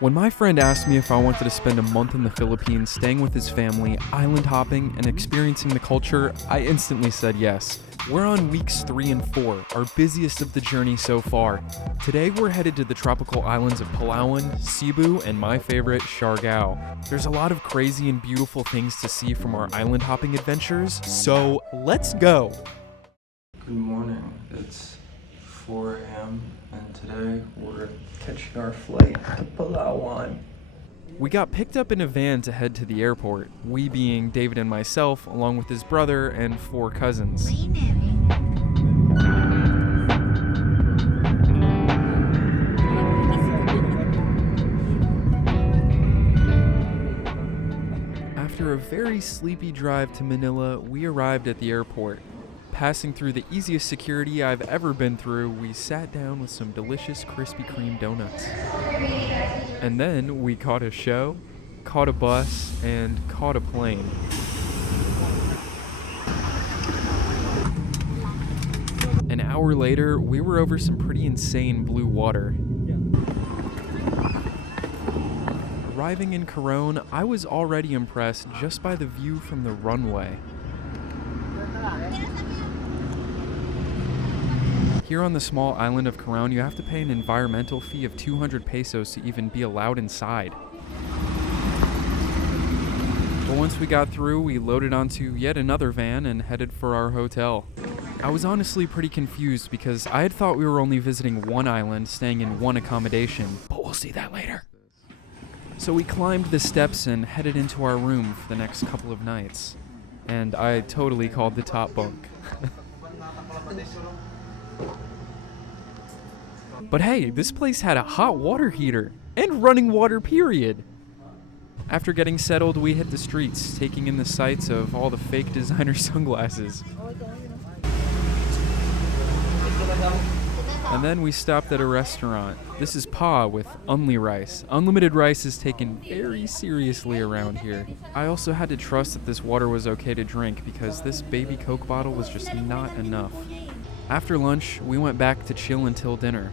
When my friend asked me if I wanted to spend a month in the Philippines staying with his family, island hopping, and experiencing the culture, I instantly said yes. We're on weeks 3 and 4, our busiest of the journey so far. Today we're headed to the tropical islands of Palawan, Cebu, and my favorite, Siargao. There's a lot of crazy and beautiful things to see from our island hopping adventures, so let's go! Good morning, it's 4 a.m. and today we're catching our flight to Palawan. We got picked up in a van to head to the airport, we being David and myself, along with his brother and 4 cousins. After a very sleepy drive to Manila, we arrived at the airport. Passing through the easiest security I've ever been through, we sat down with some delicious Krispy Kreme donuts. And then we caught a show, caught a bus, and caught a plane. An hour later, we were over some pretty insane blue water. Arriving in Coron, I was already impressed just by the view from the runway. Here on the small island of Coron, you have to pay an environmental fee of 200 pesos to even be allowed inside. But once we got through, we loaded onto yet another van and headed for our hotel. I was honestly pretty confused because I had thought we were only visiting one island, staying in one accommodation, but we'll see that later. So we climbed the steps and headed into our room for the next couple of nights. And I totally called the top bunk. But hey, this place had a hot water heater and running water, period. After getting settled, we hit the streets, taking in the sights of all the fake designer sunglasses. And then we stopped at a restaurant. This is Pa with Unli rice. Unlimited rice is taken very seriously around here. I also had to trust that this water was okay to drink because this baby Coke bottle was just not enough. After lunch, we went back to chill until dinner.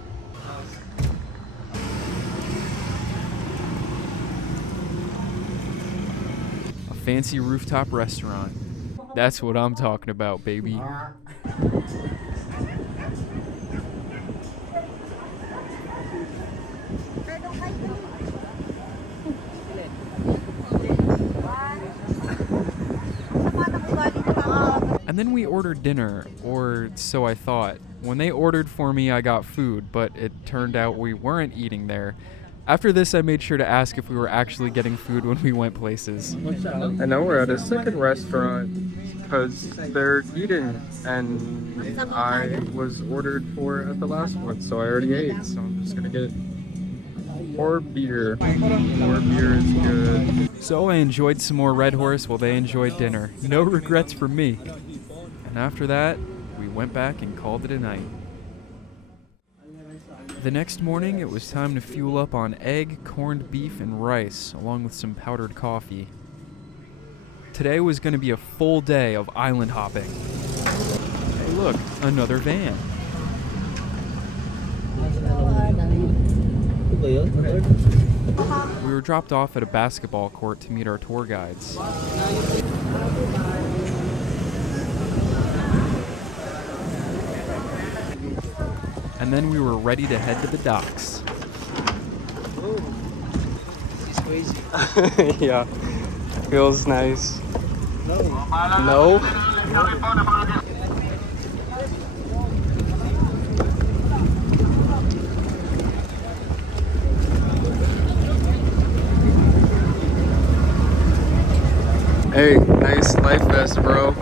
A fancy rooftop restaurant. That's what I'm talking about, baby. And then we ordered dinner, or so I thought. When they ordered for me, I got food, but it turned out we weren't eating there. After this, I made sure to ask if we were actually getting food when we went places. And now we're at a second restaurant because they're eating, and I was ordered for at the last one, so I already ate, so I'm just gonna get more beer. More beer is good. So I enjoyed some more Red Horse while they enjoyed dinner. No regrets for me. And after that, we went back and called it a night. The next morning, it was time to fuel up on egg, corned beef, and rice, along with some powdered coffee. Today was going to be a full day of island hopping. Hey look, another van. We were dropped off at a basketball court to meet our tour guides. And then we were ready to head to the docks. Oh, this is crazy. Yeah, feels nice. No? Hey, nice life vest, bro.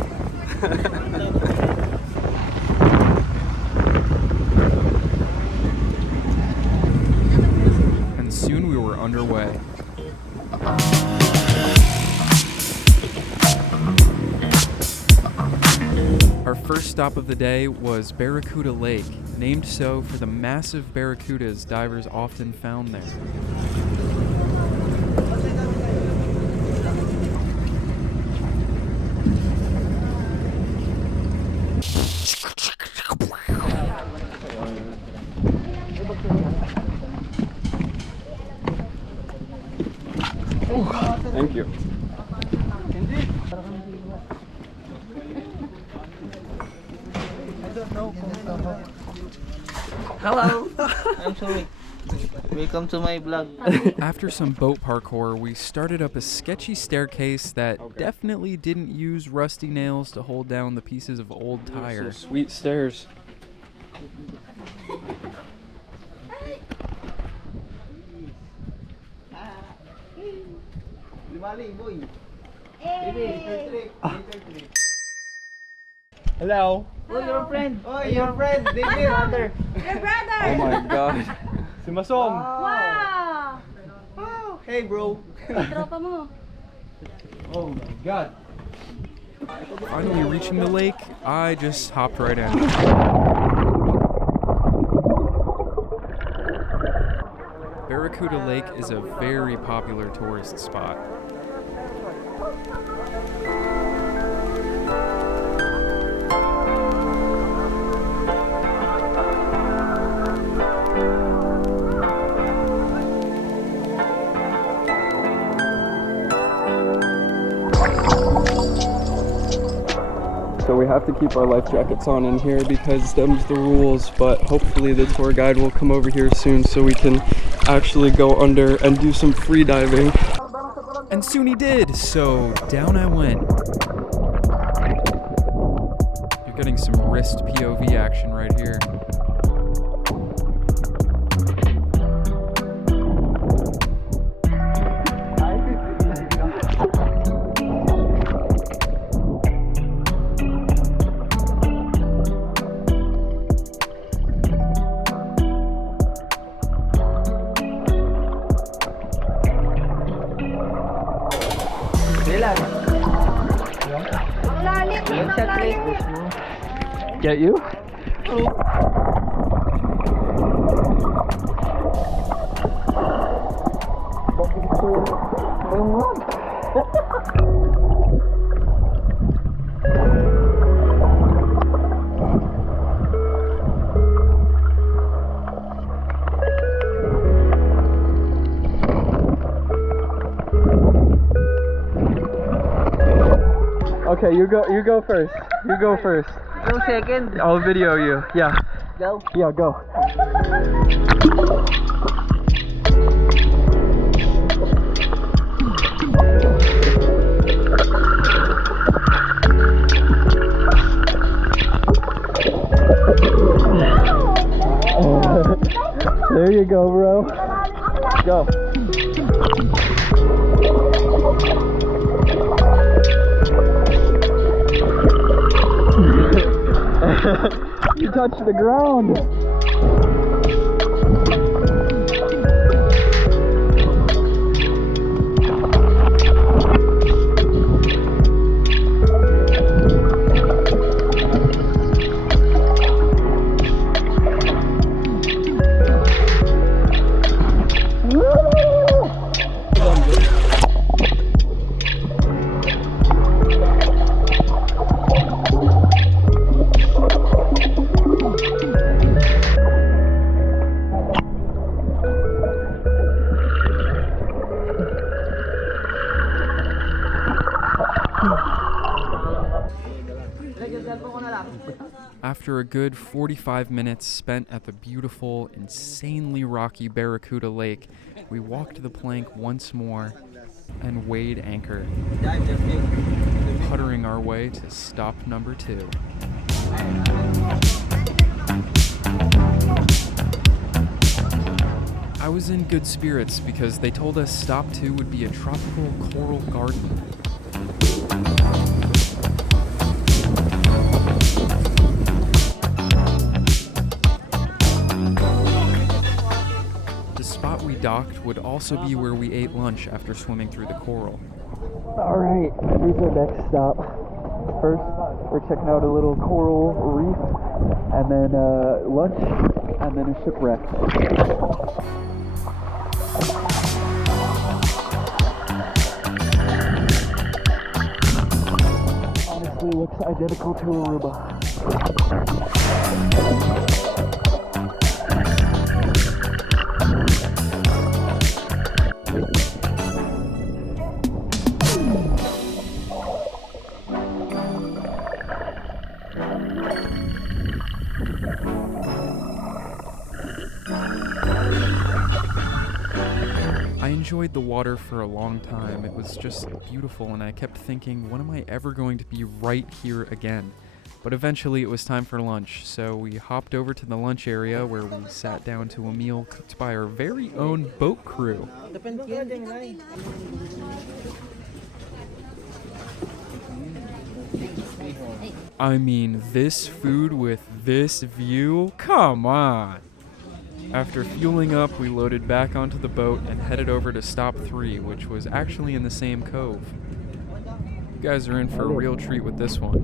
And soon we were underway. Our first stop of the day was Barracuda Lake, named so for the massive barracudas divers often found there. Thank you. Hello! I'm sorry. Welcome to my vlog. After some boat parkour, we started up a sketchy staircase that definitely didn't use rusty nails to hold down the pieces of old tire. Sweet stairs. Hello. Oh, your friend! Oh, your friend! David! Brother! Your brother! Oh my god. Si Masom. Wow! Oh, hey bro! Tropa mo. Oh my god. Finally reaching the lake, I just hopped right in. Barracuda Lake is a very popular tourist spot. So we have to keep our life jackets on in here because them's the rules, but hopefully the tour guide will come over here soon so we can actually go under and do some free diving. And soon he did, so down I went. You're getting some wrist POV action right here. Get you? Okay, you go first. You go first. No second. I'll video you. Yeah. Go. Yeah, go. There you go, bro. Go. You touched the ground. After a good 45 minutes spent at the beautiful, insanely rocky Barracuda Lake, we walked the plank once more and weighed anchor, puttering our way to stop number 2. I was in good spirits because they told us stop 2 would be a tropical coral garden. The spot we docked would also be where we ate lunch after swimming through the coral. Alright, here's our next stop. First, we're checking out a little coral reef, and then lunch, and then a shipwreck. Honestly, looks identical to Aruba. I enjoyed the water for a long time. It was just beautiful, and I kept thinking, when am I ever going to be right here again? But eventually it was time for lunch, so we hopped over to the lunch area where we sat down to a meal cooked by our very own boat crew. I mean, this food with this view? Come on! After fueling up, we loaded back onto the boat and headed over to stop 3, which was actually in the same cove. You guys are in for a real treat with this one.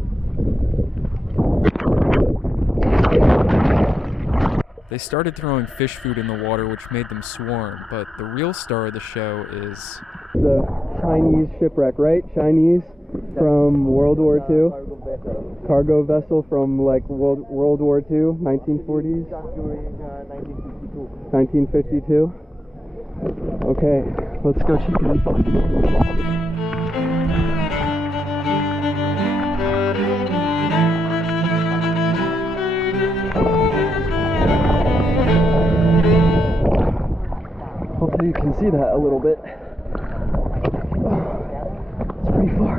They started throwing fish food in the water, which made them swarm, but the real star of the show is the Chinese shipwreck, right? Chinese from World War II. Cargo vessel from like World War II, 1940s? 1952. Okay, let's go check it out. Hopefully you can see that a little bit. It's pretty far.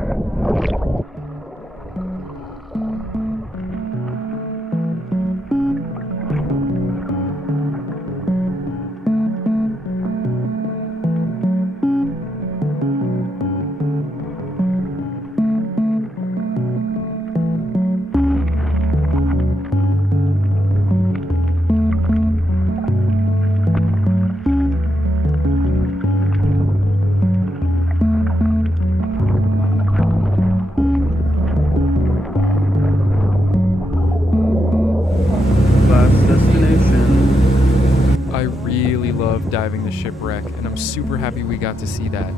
Diving the shipwreck, and I'm super happy we got to see that.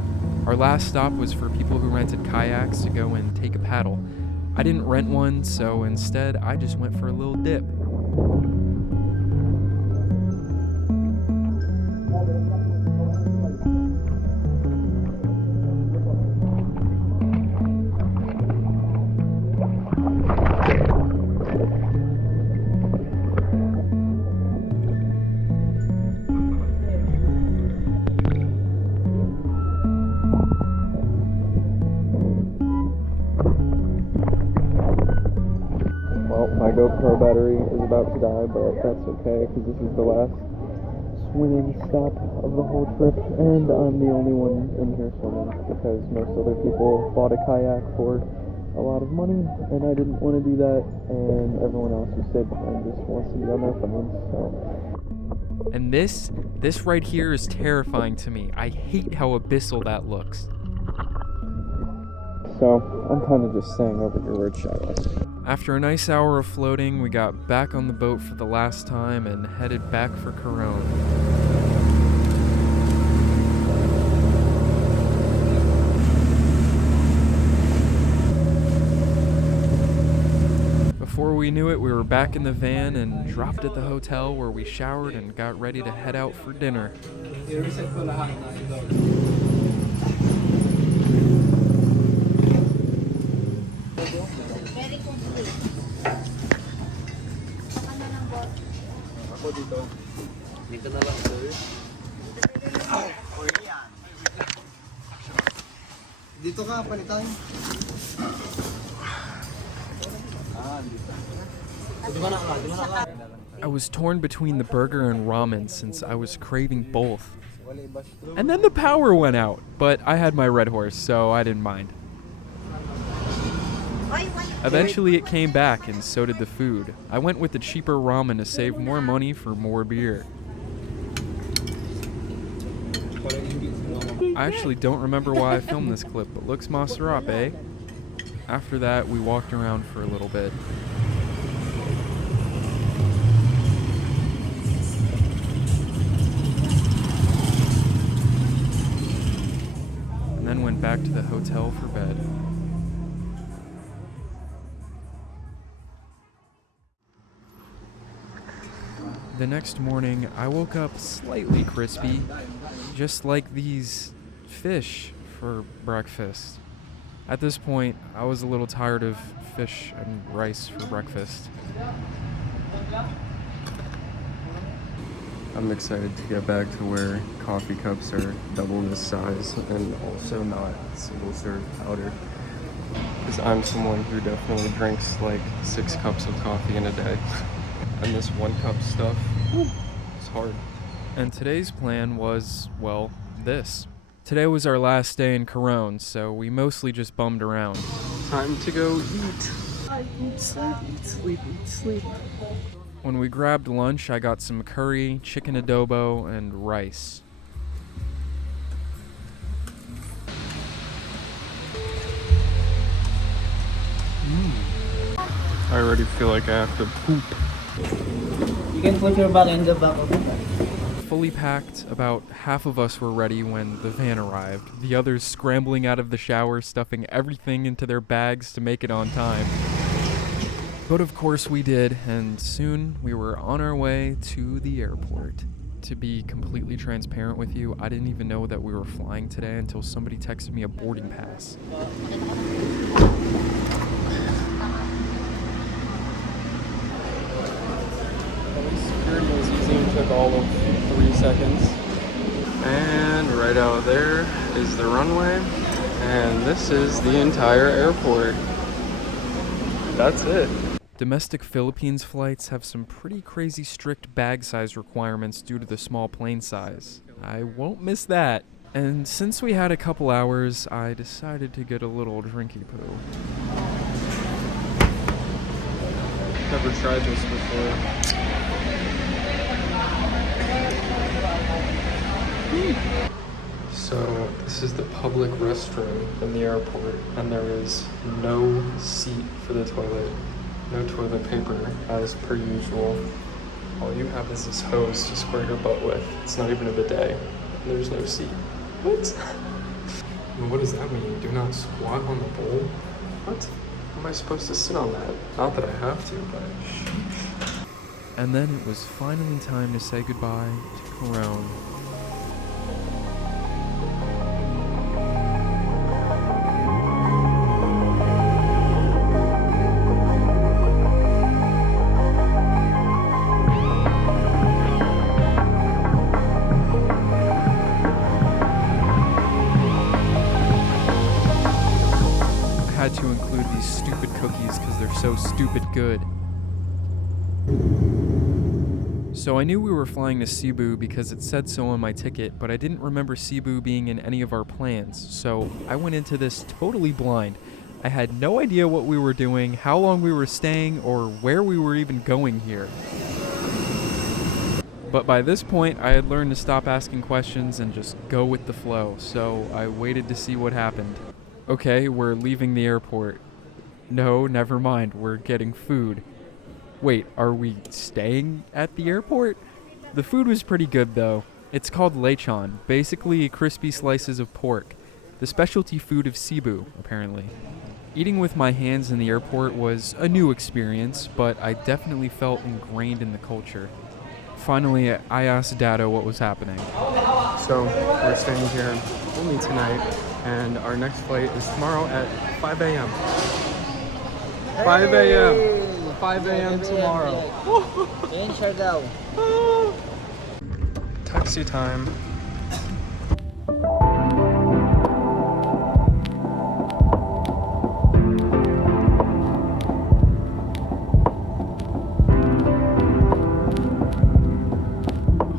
Our last stop was for people who rented kayaks to go and take a paddle. I didn't rent one, so instead I just went for a little dip. My GoPro battery is about to die, but that's okay because this is the last swimming stop of the whole trip, and I'm the only one in here swimming because most other people bought a kayak for a lot of money, and I didn't want to do that, and everyone else who stayed behind just wants to be on their phones, so. And this right here is terrifying to me. I hate how abyssal that looks. So, I'm kind of just saying over your word, Shiloh. After a nice hour of floating, we got back on the boat for the last time and headed back for Coron. Before we knew it, we were back in the van and dropped at the hotel where we showered and got ready to head out for dinner. Dito na lang, sir. Dito ka, palitan. I was torn between the burger and ramen since I was craving both. And then the power went out, but I had my Red Horse, so I didn't mind. Eventually it came back, and so did the food. I went with the cheaper ramen to save more money for more beer. I actually don't remember why I filmed this clip, but looks masarap, eh? After that, we walked around for a little bit. And then went back to the hotel for bed. The next morning, I woke up slightly crispy, just like these fish for breakfast. At this point, I was a little tired of fish and rice for breakfast. I'm excited to get back to where coffee cups are double this size and also not single serve powder. Because I'm someone who definitely drinks like 6 cups of coffee in a day. And this 1 cup stuff, it's hard. And today's plan was, well, this. Today was our last day in Coron, so we mostly just bummed around. Time to go eat. I eat, sleep, eat, sleep, eat, sleep. When we grabbed lunch, I got some curry, chicken adobo, and rice. I already feel like I have to poop. You can put your bag in the back of the bag. Fully packed, about half of us were ready when the van arrived, the others scrambling out of the shower, stuffing everything into their bags to make it on time. But of course we did, and soon we were on our way to the airport. To be completely transparent with you, I didn't even know that we were flying today until somebody texted me a boarding pass. Security was easy and took all of 3 seconds. And right out there is the runway. And this is the entire airport. That's it. Domestic Philippines flights have some pretty crazy strict bag size requirements due to the small plane size. I won't miss that. And since we had a couple hours, I decided to get a little drinky poo. Never tried this before. So this is the public restroom in the airport, and there is no seat for the toilet, no toilet paper as per usual. All you have is this hose to squirt your butt with. It's not even a bidet. There's no seat. What? What does that mean? Do not squat on the bowl? What? How am I supposed to sit on that? Not that I have to, but sheesh. And then it was finally time to say goodbye to Coron. I had to include these stupid cookies because they're so stupid good. So I knew we were flying to Cebu because it said so on my ticket, but I didn't remember Cebu being in any of our plans, so I went into this totally blind. I had no idea what we were doing, how long we were staying, or where we were even going here. But by this point, I had learned to stop asking questions and just go with the flow, so I waited to see what happened. Okay, we're leaving the airport. No, never mind, we're getting food. Wait, are we staying at the airport? The food was pretty good though. It's called lechon, basically crispy slices of pork. The specialty food of Cebu, apparently. Eating with my hands in the airport was a new experience, but I definitely felt ingrained in the culture. Finally, I asked Dado what was happening. So we're staying here only tonight, and our next flight is tomorrow at 5 a.m. 5 a.m. 5 a.m. tomorrow. In Siargao. Taxi time.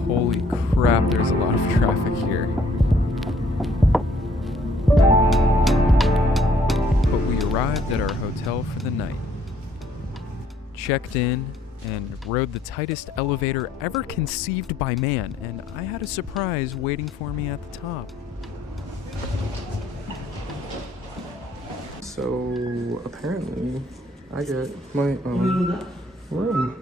Holy crap, there's a lot of traffic here. But we arrived at our hotel for the night. Checked in and rode the tightest elevator ever conceived by man, and I had a surprise waiting for me at the top. So apparently I get my own room.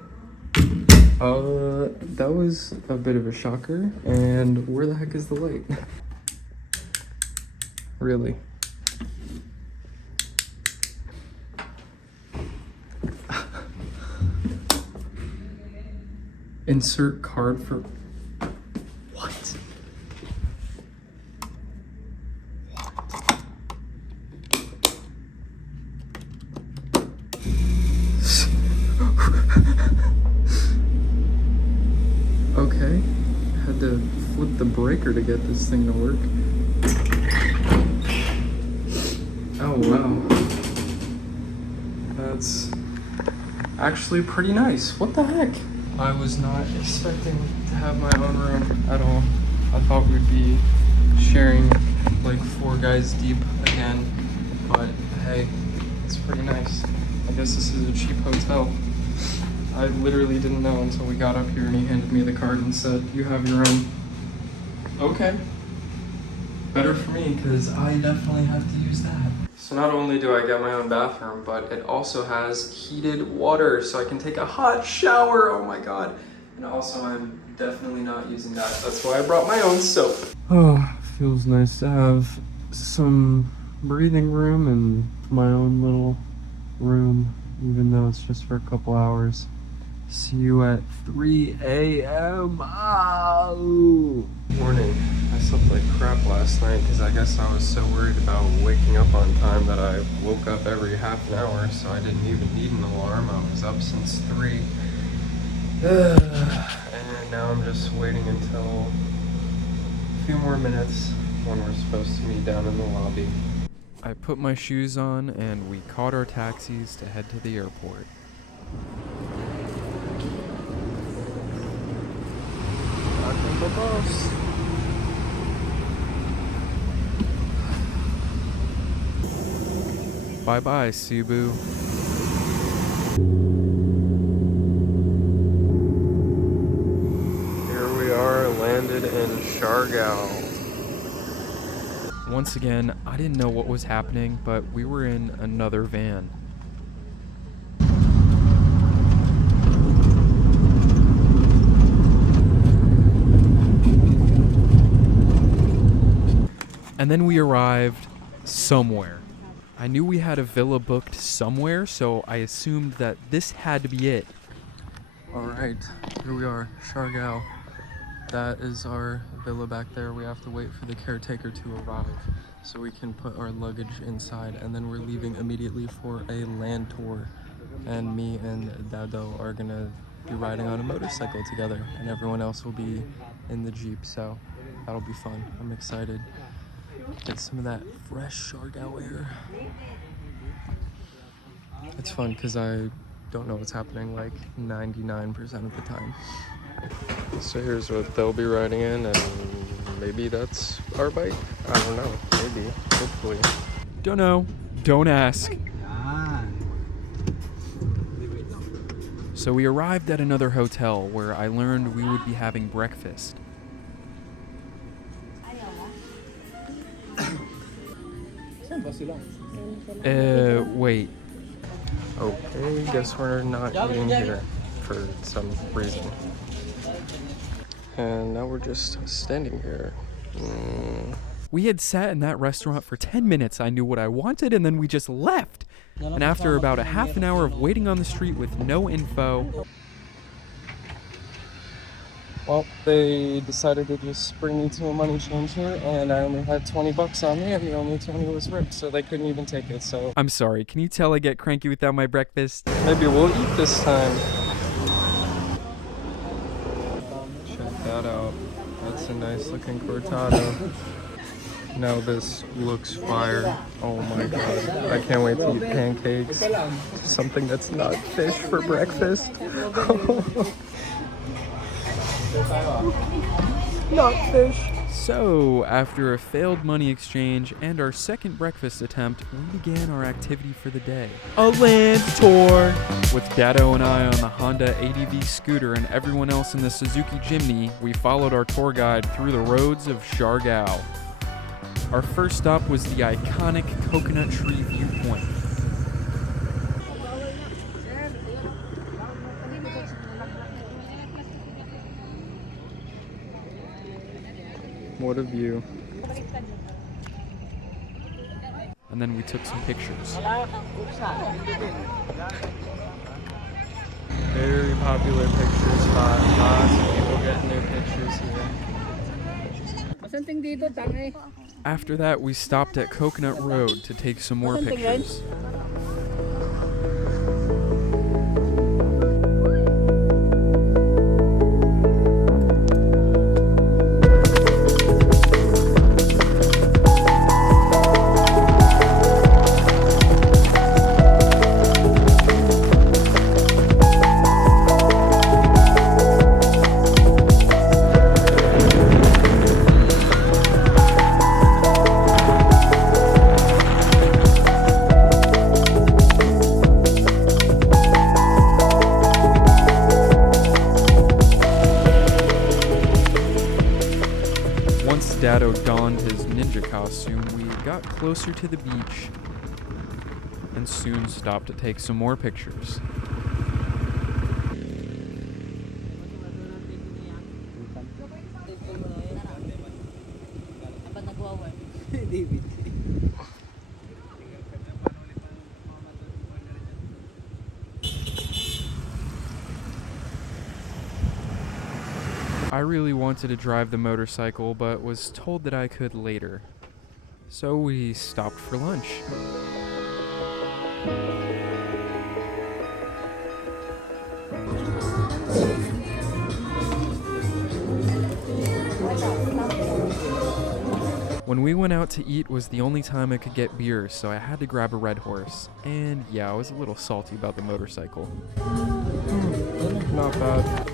That was a bit of a shocker. And where the heck is the light? Really? Insert card for what? Okay. the breaker to get this thing to work. Oh wow. That's actually pretty nice. What the heck? I was not expecting to have my own room at all. I thought we'd be sharing like 4 guys deep again, but hey, it's pretty nice. I guess this is a cheap hotel. I literally didn't know until we got up here and he handed me the card and said, you have your own. Okay. Better for me, because I definitely have to use that. So not only do I get my own bathroom, but it also has heated water, so I can take a hot shower. Oh my god. And also I'm definitely not using that. That's why I brought my own soap. Oh, feels nice to have some breathing room and my own little room, even though it's just for a couple hours. See you at 3 a.m. Oh. Morning. I slept like crap last night because I guess I was so worried about waking up on time that I woke up every half an hour, so I didn't even need an alarm. I was up since 3. And now I'm just waiting until a few more minutes when we're supposed to meet down in the lobby. I put my shoes on and we caught our taxis to head to the airport. Bye bye, Cebu. Here we are, landed in Siargao. Once again, I didn't know what was happening, but we were in another van. And then we arrived somewhere. I knew we had a villa booked somewhere, so I assumed that this had to be it. Alright, here we are, Siargao. That is our villa back there. We have to wait for the caretaker to arrive so we can put our luggage inside, and then we're leaving immediately for a land tour. And me and Dado are gonna be riding on a motorcycle together, and everyone else will be in the Jeep, so that'll be fun. I'm excited. Get some of that fresh Siargao air. It's fun because I don't know what's happening like 99% of the time. So here's what they'll be riding in, and maybe that's our bike? I don't know, maybe, hopefully. Don't know, don't ask. So we arrived at another hotel where I learned we would be having breakfast. Wait. Okay, guess we're not eating here for some reason. And now we're just standing here. We had sat in that restaurant for 10 minutes. I knew what I wanted, and then we just left. And after about a half an hour of waiting on the street with no info... Well, they decided to just bring me to a money change here, and I only had 20 bucks on me, and the only 20 was ripped, so they couldn't even take it, so... I'm sorry, can you tell I get cranky without my breakfast? Maybe we'll eat this time. Check that out. That's a nice looking cortado. Now this looks fire. Oh my god. I can't wait to eat pancakes. Something that's not fish for breakfast. Not fish. So, after a failed money exchange and our second breakfast attempt, we began our activity for the day. A land tour! With Dado and I on the Honda ADV scooter and everyone else in the Suzuki Jimny, we followed our tour guide through the roads of Siargao. Our first stop was the iconic Coconut Tree Viewpoint. What a view. And then we took some pictures. Very popular picture spot. Lots of people getting their pictures here. After that, we stopped at Coconut Road to take some more pictures. costume, we got closer to the beach and soon stopped to take some more pictures. I really wanted to drive the motorcycle, but was told that I could later. So we stopped for lunch. When we went out to eat was the only time I could get beer, so I had to grab a Red Horse. And yeah, I was a little salty about the motorcycle. Not bad.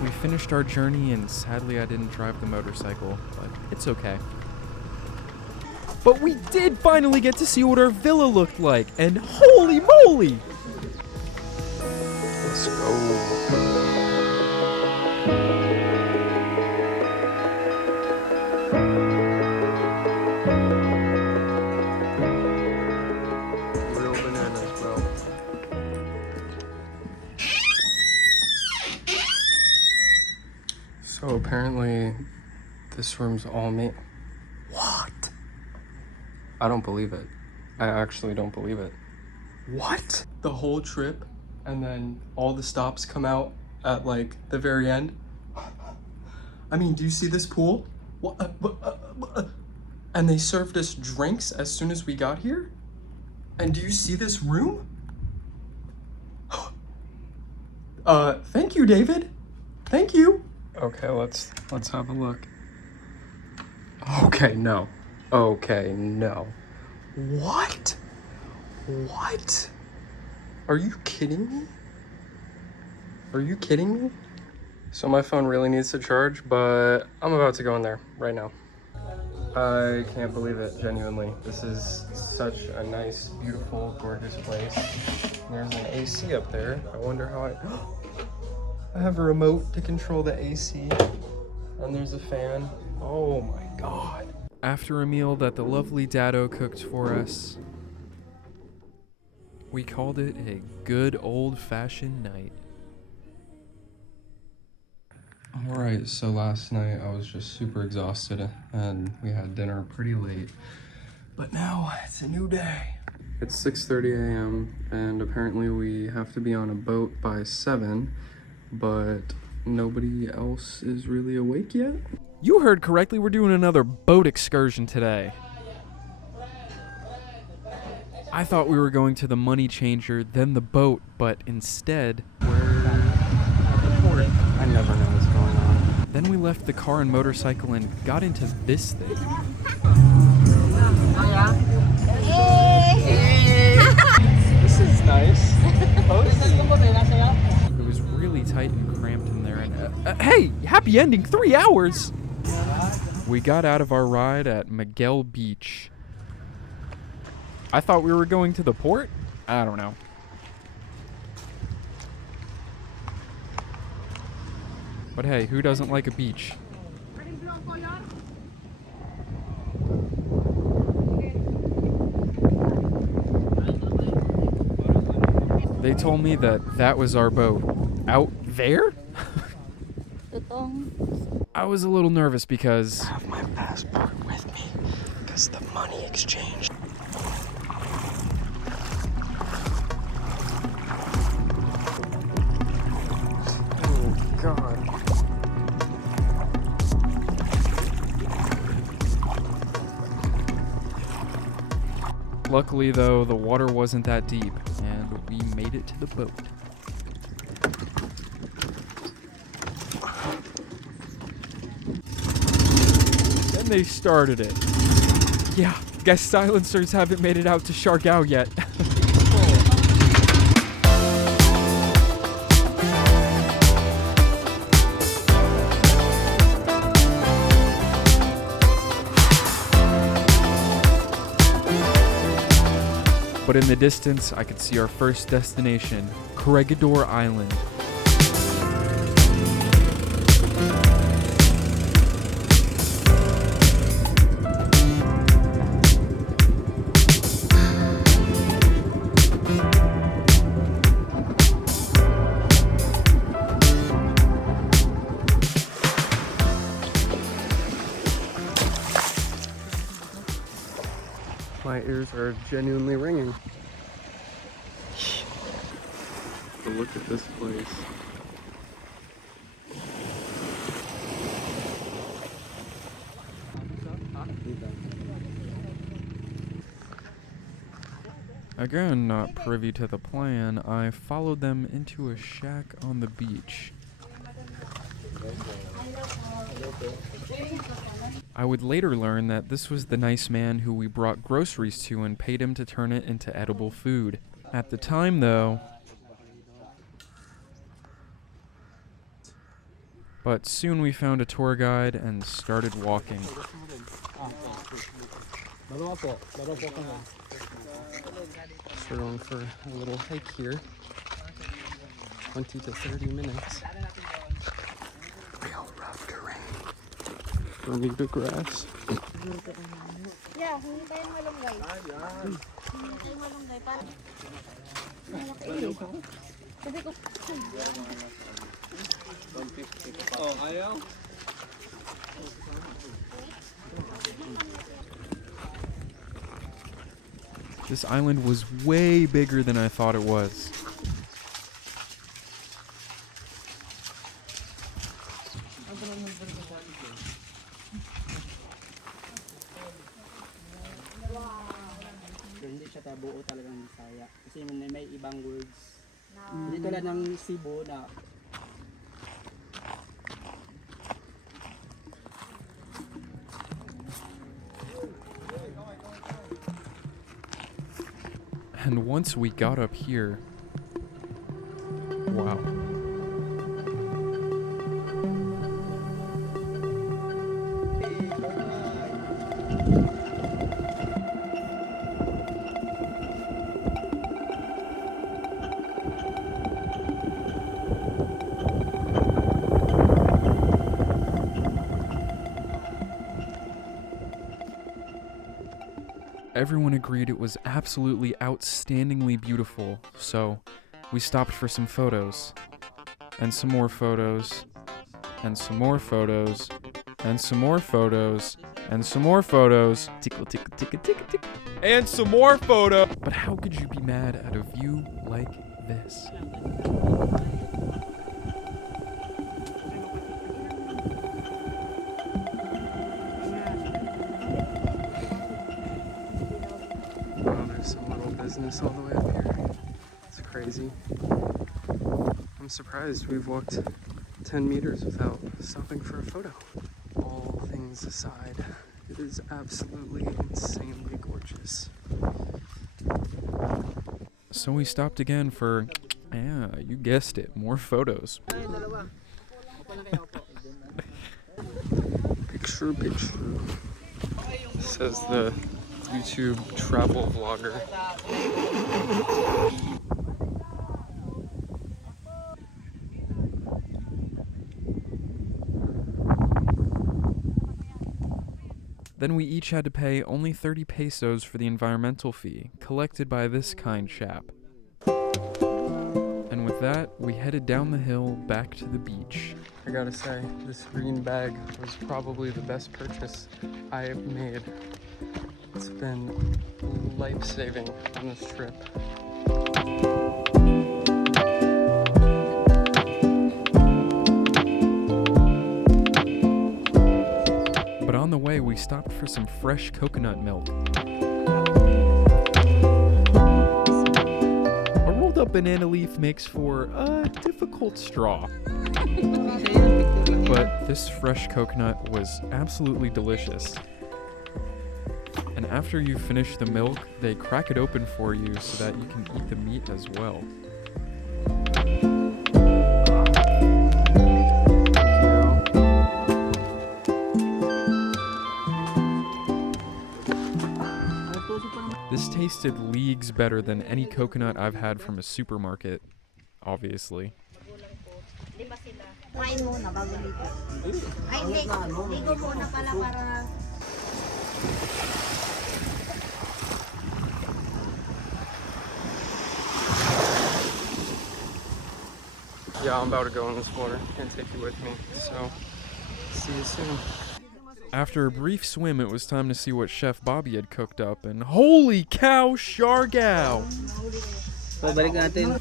We finished our journey and sadly I didn't drive the motorcycle, but it's okay. But we did finally get to see what our villa looked like, and holy moly! Let's go. Real bananas, bro. So apparently, this room's all me. What? I don't believe it. I actually don't believe it. What? The whole trip, and then all the stops come out at like the very end. I mean, do you see this pool? And they served us drinks as soon as we got here? And do you see this room? Thank you, David. Thank you. Okay, let's have a look. Okay, no. Okay, no. What? What? Are you kidding me? Are you kidding me? So my phone really needs to charge, but I'm about to go in there right now. I can't believe it, genuinely. This is such a nice, beautiful, gorgeous place. There's an AC up there. I wonder how I have a remote to control the AC. And there's a fan. Oh my God. After a meal that the lovely Dado cooked for us, we called it a good old-fashioned night. Alright, so last night I was just super exhausted and we had dinner pretty late. But now it's a new day. It's 6:30 a.m. and apparently we have to be on a boat by 7, but nobody else is really awake yet. You heard correctly, we're doing another boat excursion today. I thought we were going to the money changer, then the boat, but instead, I never know what's going on. then we left the car and motorcycle and got into this thing. This is nice. It was really tight and cramped in there, and hey, happy ending, 3 hours! We got out of our ride at Miguel Beach. I thought we were going to the port? I don't know. But hey, who doesn't like a beach? They told me that that was our boat. Out there? I was a little nervous because I have my passport with me because the money exchange. Oh God. luckily though, the water wasn't that deep and we made it to the boat. Then they started it. Yeah, guess silencers haven't made it out to Siargao yet. But in the distance, I could see our first destination, Corregidor Island. My ears are genuinely ringing. But look at this place. Again, not privy to the plan, I followed them into a shack on the beach. I would later learn that this was the nice man who we brought groceries to and paid him to turn it into edible food. At the time, though... But soon we found a tour guide and started walking. So we're going for a little hike here. 20 to 30 minutes. Real rough terrain. Bermuda grass. Yeah, hindi tayo malunggay. Hindi tayo malunggay. Parang malaki eh. Kasi kung... Oh, ayaw? This island was way bigger than I thought it was. Hindi siya buo talagang Bisaya. Kasi may ibang words. Hindi tulad ng Cebu na And once we got up here, wow. Everyone agreed it was absolutely outstandingly beautiful, so we stopped for some photos, and some more photos, and some more photos, and some more photos, and some more photos, tickle, tickle, tickle, tickle, tickle, and some more photos. But how could you be mad at a view like this? Some little business all the way up here. It's crazy. I'm surprised we've walked 10 meters without stopping for a photo. All things aside, it is absolutely insanely gorgeous. So we stopped again for, yeah, you guessed it, more photos. Picture. Says the YouTube travel vlogger. Then we each had to pay only 30 pesos for the environmental fee, collected by this kind chap. And with that, we headed down the hill back to the beach. I gotta say, this green bag was probably the best purchase I have made. It's been life-saving on this trip. But on the way, we stopped for some fresh coconut milk. A rolled up banana leaf makes for a difficult straw. But this fresh coconut was absolutely delicious. And after you finish the milk, they crack it open for you so that you can eat the meat as well. This tasted leagues better than any coconut I've had from a supermarket, obviously. Kumain muna bago ligo. Ay, hindi. Ligo muna pala para... Yeah, I'm about to go in this water. Can't take you with me, so see you soon. After a brief swim, it was time to see what Chef Bobby had cooked up, and holy cow, Siargao! So, balik natin.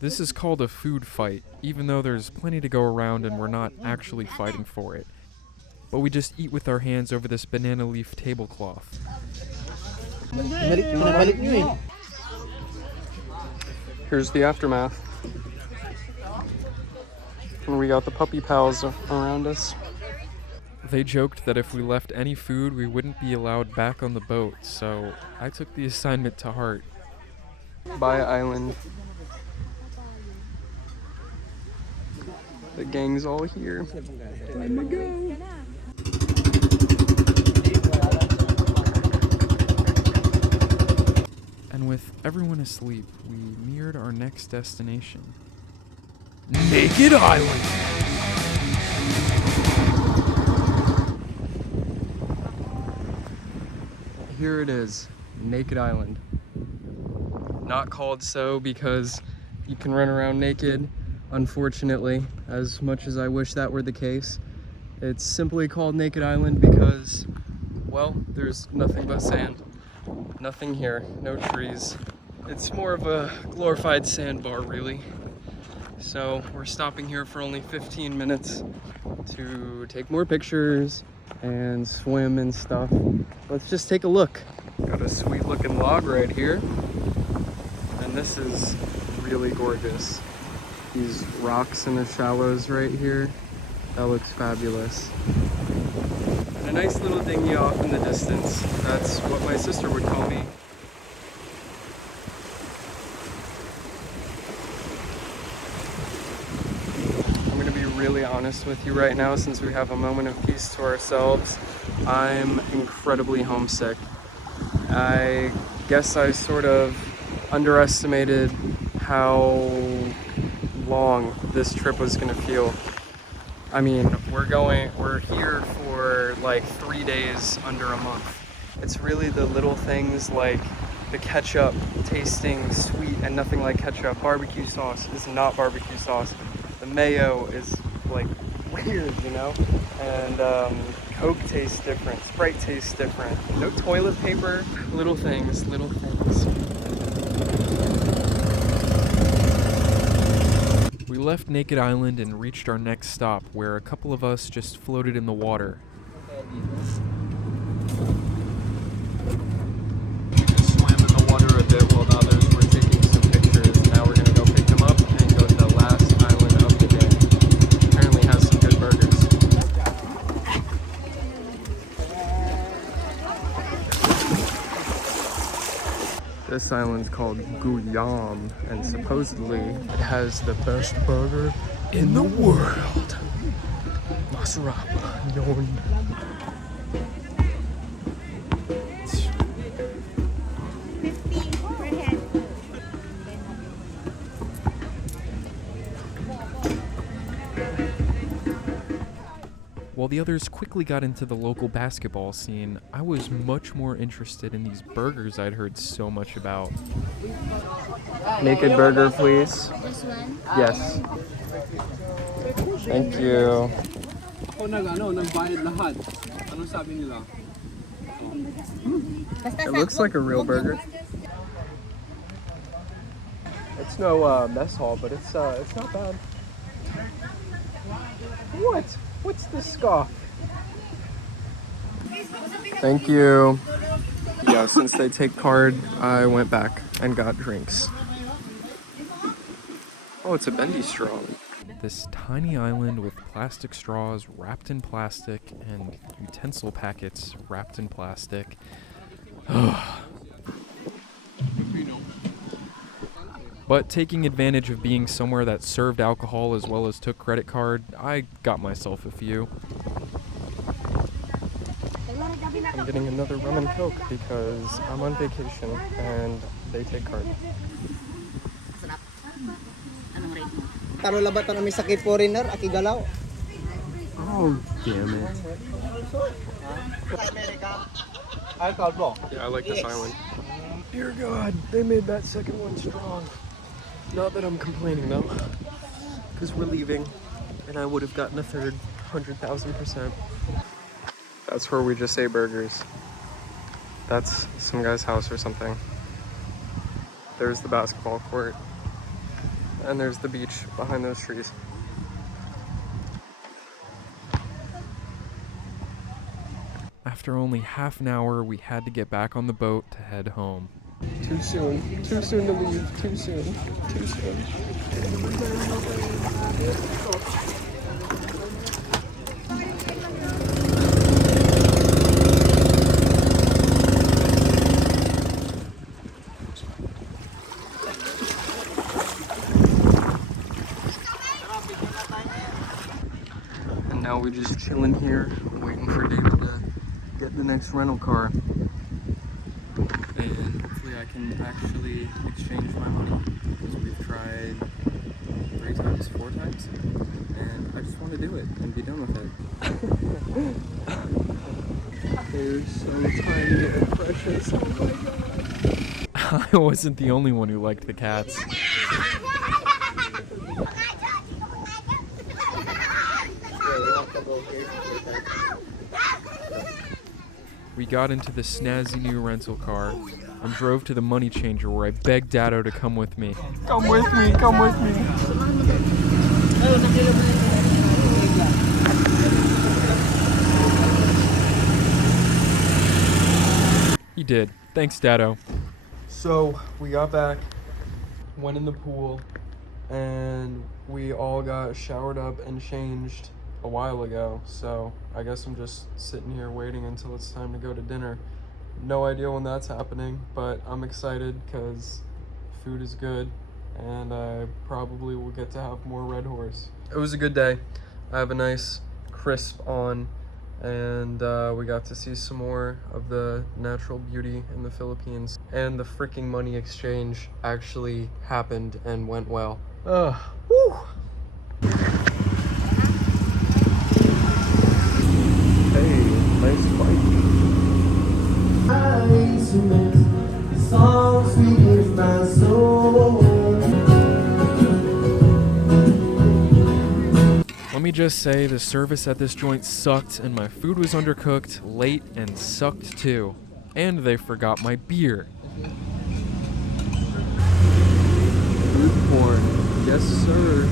This is called a food fight, even though there's plenty to go around and we're not actually fighting for it. But we just eat with our hands over this banana leaf tablecloth. Pinabalik nyo eh. Here's the aftermath. And we got the puppy pals around us. They joked that if we left any food, we wouldn't be allowed back on the boat, so I took the assignment to heart. Bye, island. The gang's all here. Time to go. And with everyone asleep, we neared our next destination. Naked Island! Here it is, Naked Island. Not called so because you can run around naked, unfortunately, as much as I wish that were the case. It's simply called Naked Island because, well, there's nothing but sand. Nothing here, no trees. It's more of a glorified sandbar, really. So we're stopping here for only 15 minutes to take more pictures and swim and stuff. Let's just take a look. Got a sweet looking log right here. And this is really gorgeous. These rocks in the shallows right here. That looks fabulous. And a nice little dinghy off in the distance. That's what my sister would call me. I'm gonna be really honest with you right now since we have a moment of peace to ourselves. I'm incredibly homesick. I guess I sort of underestimated how long this trip was gonna feel. I mean, we're here for like 3 days under a month. It's really the little things like the ketchup tasting sweet and nothing like ketchup. Barbecue sauce is not barbecue sauce. The mayo is like weird, you know? And Coke tastes different, Sprite tastes different. No toilet paper, little things, little things. We left Naked Island and reached our next stop, where a couple of us just floated in the water. Swam in the water a bit while the others were taking some pictures. Now we're gonna go pick them up and go to the last island of the day. Apparently has some good burgers. This island's called Guyam, and supposedly it has the best burger in the world. Masarap yon. While the others quickly got into the local basketball scene, I was much more interested in these burgers I'd heard so much about. Naked burger, please. This one? Yes. Thank you. Nagbayad lahat. Anong sabi nila? It looks like a real burger. It's no mess hall, but it's not bad. What? What's the scoff? Thank you. Yeah, since they take card, I went back and got drinks. Oh, it's a bendy straw. This tiny island with plastic straws wrapped in plastic and utensil packets wrapped in plastic. But taking advantage of being somewhere that served alcohol as well as took credit card, I got myself a few. I'm getting another rum and coke because I'm on vacation and they take card. Taro labat na may sakit foreigner, aki galaw. Oh, damn it. Yeah, I like this island. Dear God, they made that second one strong. Not that I'm complaining though, because we're leaving and I would have gotten a third 100,000%. That's where we just ate burgers. That's some guy's house or something. There's the basketball court. And there's the beach behind those trees. After only half an hour, we had to get back on the boat to head home. Too soon. Too soon to leave. Too soon. Too soon. And now we're just chilling here, waiting for David to get the next rental car. And hopefully I can actually exchange my money, because we've tried 3 times, 4 times, and I just want to do it and be done with it. They're so tiny and precious. Oh my God. I wasn't the only one who liked the cats. We got into the snazzy new rental car and drove to the money changer where I begged Dado to come with me. Come with me, come with me. He did. Thanks, Dado. So we got back, went in the pool, and we all got showered up and changed a while ago. So I guess I'm just sitting here waiting until it's time to go to dinner. No idea when that's happening, but I'm excited because food is good and I probably will get to have more Red Horse. It was a good day. I have a nice crisp on, and we got to see some more of the natural beauty in the Philippines, and the freaking money exchange actually happened and went well. Woo! Hey, nice bike. Let me just say the service at this joint sucked and my food was undercooked, late, and sucked too. And they forgot my beer. Food porn. Yes, sir.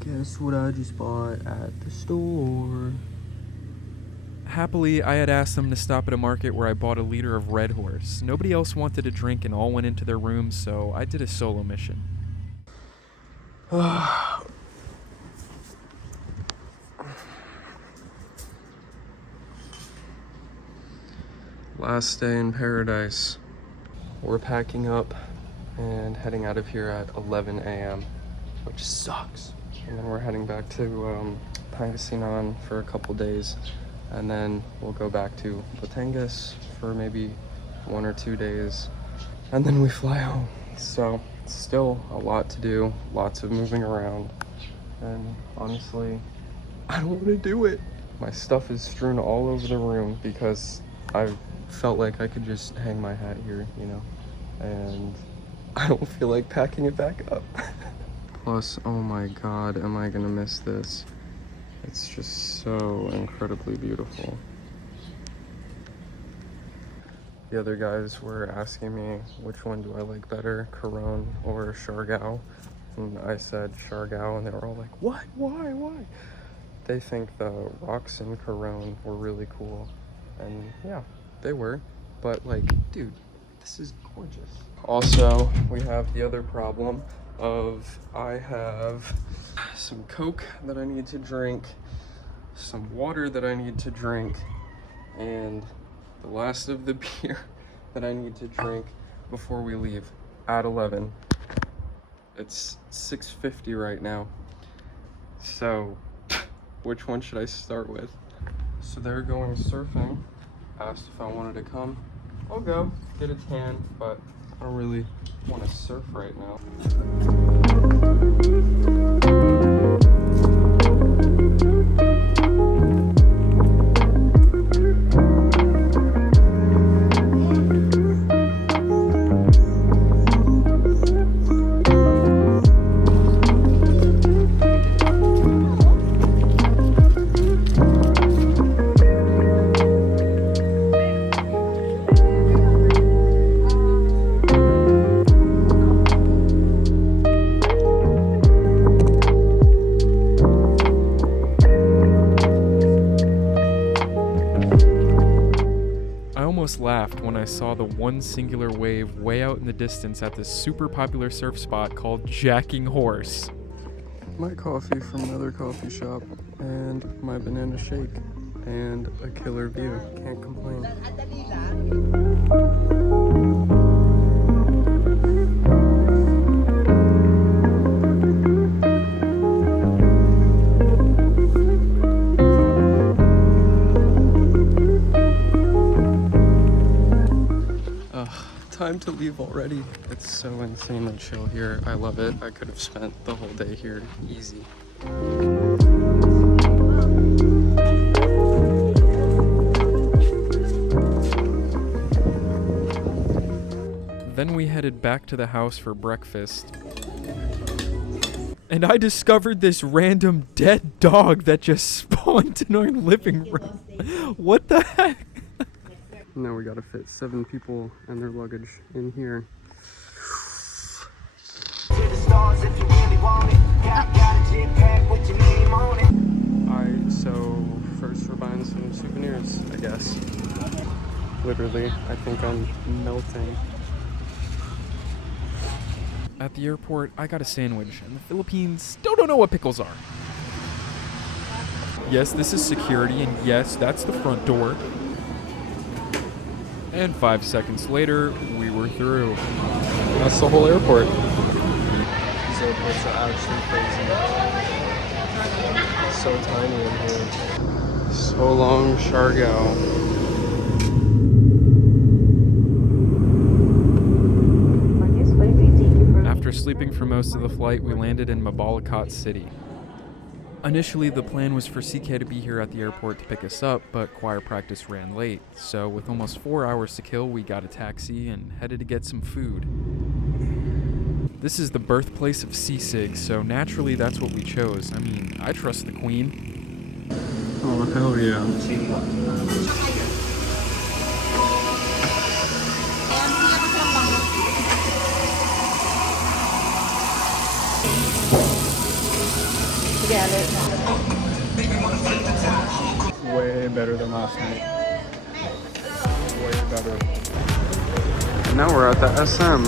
Guess what I just bought at the store? Happily, I had asked them to stop at a market where I bought a liter of Red Horse. Nobody else wanted a drink and all went into their rooms, so I did a solo mission. Last day in paradise. We're packing up and heading out of here at 11 a.m., which sucks. And then we're heading back to Pangasinan for a couple days, and then we'll go back to Batangas for maybe 1 or 2 days, and then we fly home. So it's still a lot to do, lots of moving around, and honestly, I don't want to do it. My stuff is strewn all over the room because I felt like I could just hang my hat here, you know, and I don't feel like packing it back up. Plus, oh my God, am I gonna miss this? It's just so incredibly beautiful. The other guys were asking me which one do I like better, Coron or Siargao, and I said Siargao, and they were all like, what, why? They think the rocks in Coron were really cool, and yeah, they were, but like, dude, this is gorgeous. Also, we have the other problem of I have some Coke that I need to drink, some water that I need to drink, and the last of the beer that I need to drink before we leave. at 11. It's 6:50 right now. So, which one should I start with? So they're going surfing. Asked if I wanted to come. I'll go, get a tan, but I don't really want to surf right now. Laughed when I saw the one singular wave way out in the distance at this super popular surf spot called Jacking Horse. My coffee from another coffee shop, and my banana shake, and a killer view. Can't complain. Time to leave already. It's so insanely chill here. I love it. I could have spent the whole day here easy. Then we headed back to the house for breakfast. And I discovered this random dead dog that just spawned in our living room. What the heck? Now we gotta fit 7 people and their luggage in here. So first we're buying some souvenirs, I guess. Literally, I think I'm melting. At the airport, I got a sandwich, and the Philippines still don't know what pickles are. Yes, this is security, and yes, that's the front door. And 5 seconds later, we were through. That's the whole airport. These airports are actually crazy. It's so tiny in here. So long, Siargao. After sleeping for most of the flight, we landed in Mabalacat City. Initially, the plan was for CK to be here at the airport to pick us up, but choir practice ran late. So with almost 4 hours to kill, we got a taxi and headed to get some food. This is the birthplace of sisig, so naturally that's what we chose. I mean, I trust the queen. Oh, hell yeah. Way better than last night. Way better. And now we're at the SM,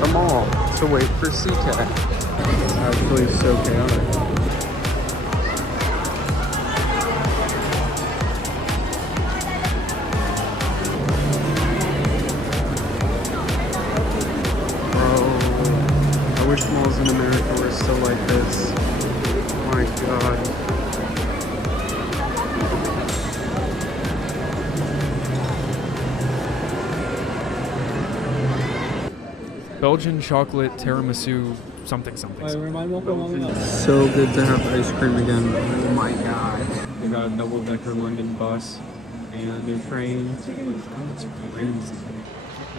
the mall, to wait for CK. It's actually so chaotic. Bro, I wish malls in America were still like this. Oh my god. Belgian chocolate tiramisu something. So good to have ice cream again. Oh my god. We got a double-decker London bus and a new train. It's crazy.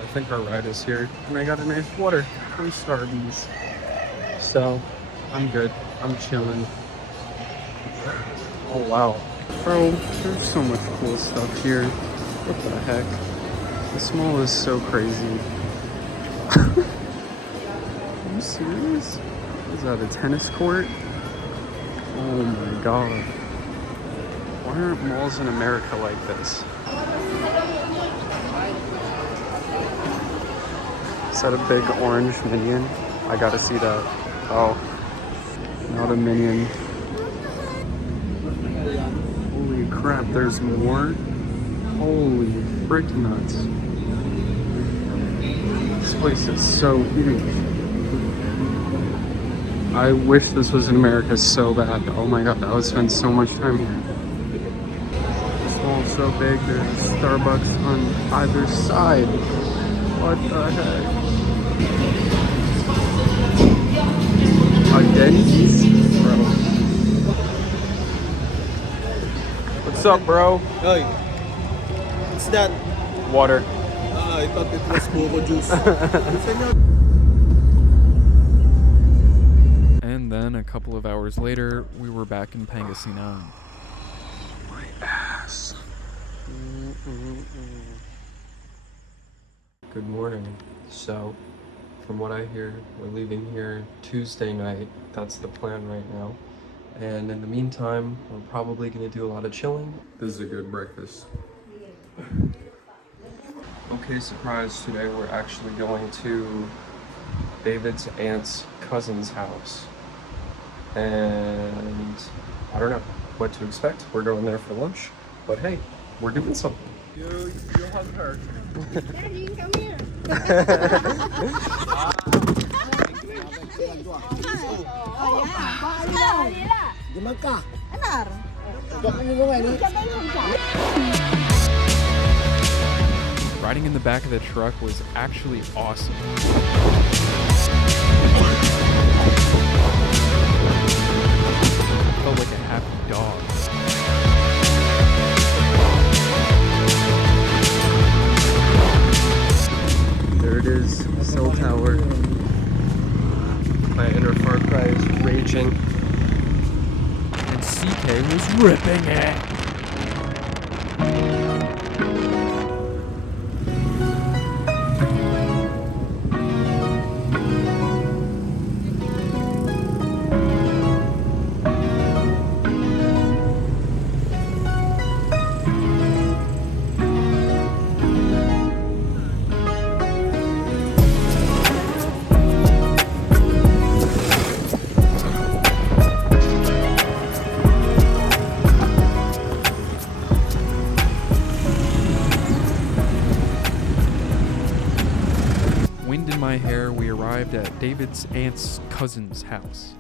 I think our ride is here. And I got a nice water from Starbucks. So, I'm good. I'm chilling. Oh wow. Bro, there's so much cool stuff here. What the heck? This mall is so crazy. Are you serious? Is that a tennis court? Oh my god. Why aren't malls in America like this? Is that a big orange minion? I gotta see that. Oh, not a minion. Holy crap, there's more? Holy frick nuts. This place is so huge. I wish this was in America so bad. Oh my god, I would spend so much time here. This mall's so big, there's Starbucks on either side. What the heck? A Denny's? Bro. What's up, bro? Hey, what's that? Water. I thought it was coco juice. And then a couple of hours later, we were back in Pangasinan. My ass. Good morning. So, from what I hear, we're leaving here Tuesday night. That's the plan right now. And in the meantime, we're probably gonna do a lot of chilling. This is a good breakfast. Okay, surprise, today we're actually going to David's aunt's cousin's house. And I don't know what to expect. We're going there for lunch, but hey, we're doing something. You hug her. Daddy, come here. Riding in the back of the truck was actually awesome. Felt like a happy dog. There it is, cell tower. My inner Far Cry is raging. And CK was ripping it. Wind in my hair, we arrived at David's aunt's cousin's house.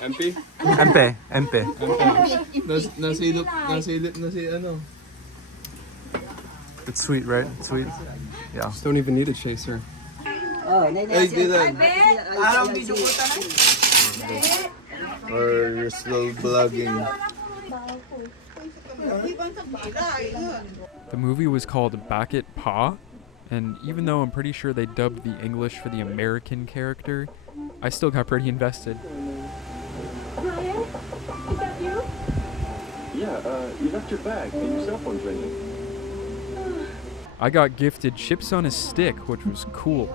MP? Empe. Nasilip na si ano. It's sweet, right? It's sweet. Yeah. Just don't even need a chaser. Ay, Dylan. Or you're still vlogging. The movie was called Back at Pa, and even though I'm pretty sure they dubbed the English for the American character, I still got pretty invested. Brian, is that you? Yeah, you left your bag and your cell phone's ringing. I got gifted chips on a stick, which was cool.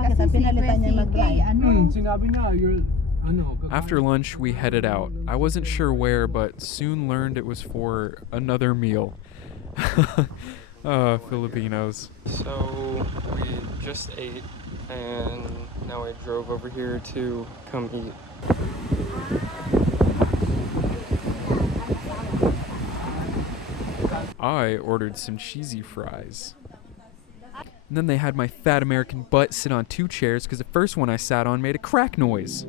Sinabi niya, you're, After lunch, we headed out. I wasn't sure where, but soon learned it was for another meal. Filipinos. So we just ate and now I drove over here to come eat. I ordered some cheesy fries. And then they had my fat American butt sit on 2 chairs because the first one I sat on made a crack noise.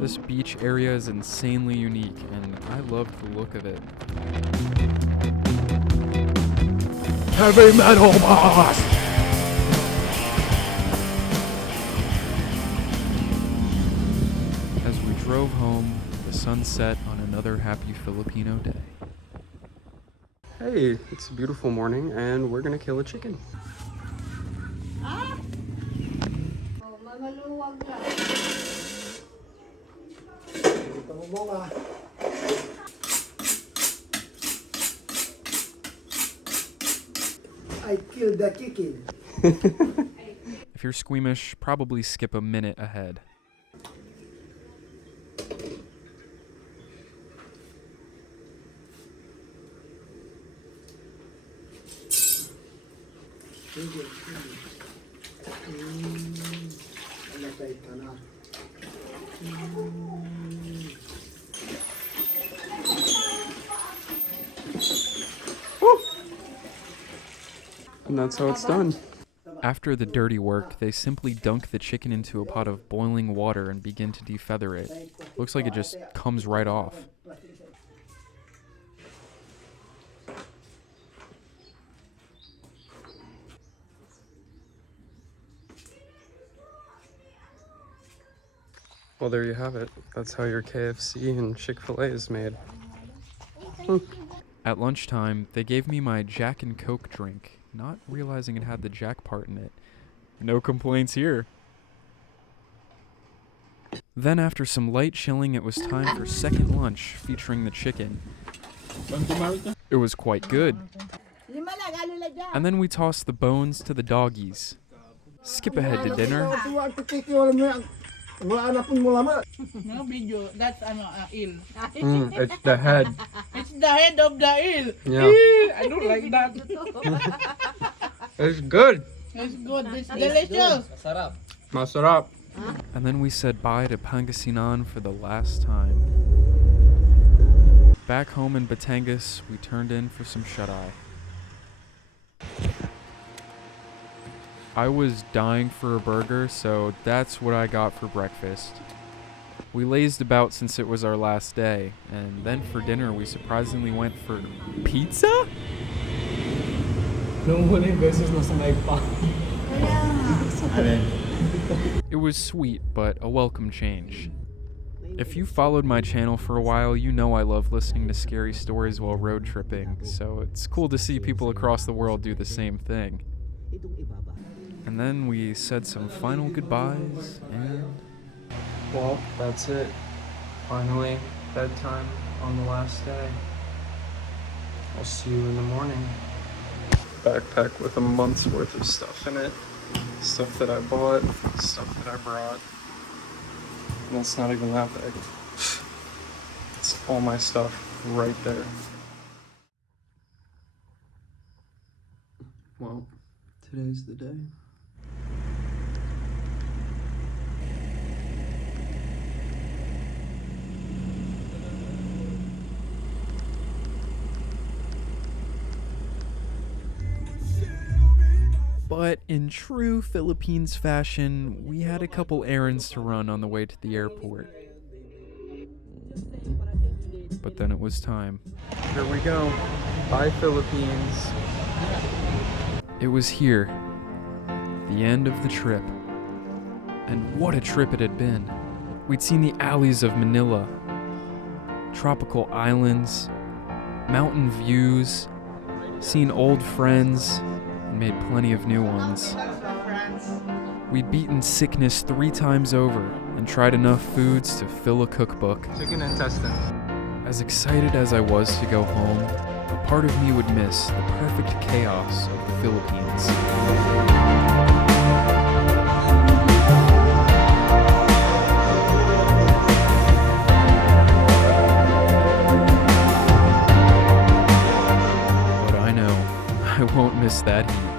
The this beach area is insanely unique, and I love the look of it. Heavy metal boss! As we drove home, the sun set on another happy Filipino day. Hey, it's a beautiful morning and we're gonna kill a chicken. Oh, mamaluwag lang. I killed the chicken. If you're squeamish, probably skip a minute ahead. Namatay ka na. And that's how it's done. After the dirty work, they simply dunk the chicken into a pot of boiling water and begin to defeather it. Looks like it just comes right off. Well, there you have it. That's how your KFC and Chick-fil-A is made. At lunchtime, they gave me my Jack and Coke drink, not realizing it had the Jack part in it. No complaints here. Then after some light chilling, it was time for second lunch featuring the chicken. It was quite good. And then we tossed the bones to the doggies. Skip ahead to dinner. No video, that's eel. It's the head. It's the head of the eel. Yeah. I don't like that. It's good. It's good. It's delicious. Masarap. And then we said bye to Pangasinan for the last time. Back home in Batangas, we turned in for some shut-eye. I was dying for a burger, so that's what I got for breakfast. We lazed about since it was our last day, and then for dinner we surprisingly went for pizza? It was sweet, but a welcome change. If you followed my channel for a while, you know I love listening to scary stories while road tripping, so it's cool to see people across the world do the same thing. And then we said some final goodbyes, and... Well, that's it. Finally, bedtime on the last day. I'll see you in the morning. Backpack with a month's worth of stuff in it. Stuff that I bought, stuff that I brought. And it's not even that big. It's all my stuff right there. Well, today's the day. But in true Philippines fashion, we had a couple errands to run on the way to the airport. But then it was time. Here we go. Bye, Philippines. It was here, the end of the trip. And what a trip it had been. We'd seen the alleys of Manila, tropical islands, mountain views, seen old friends, and made plenty of new ones. We'd beaten sickness 3 times over and tried enough foods to fill a cookbook. Chicken intestine. As excited as I was to go home, a part of me would miss the perfect chaos of the Philippines. But I know I won't miss that heat.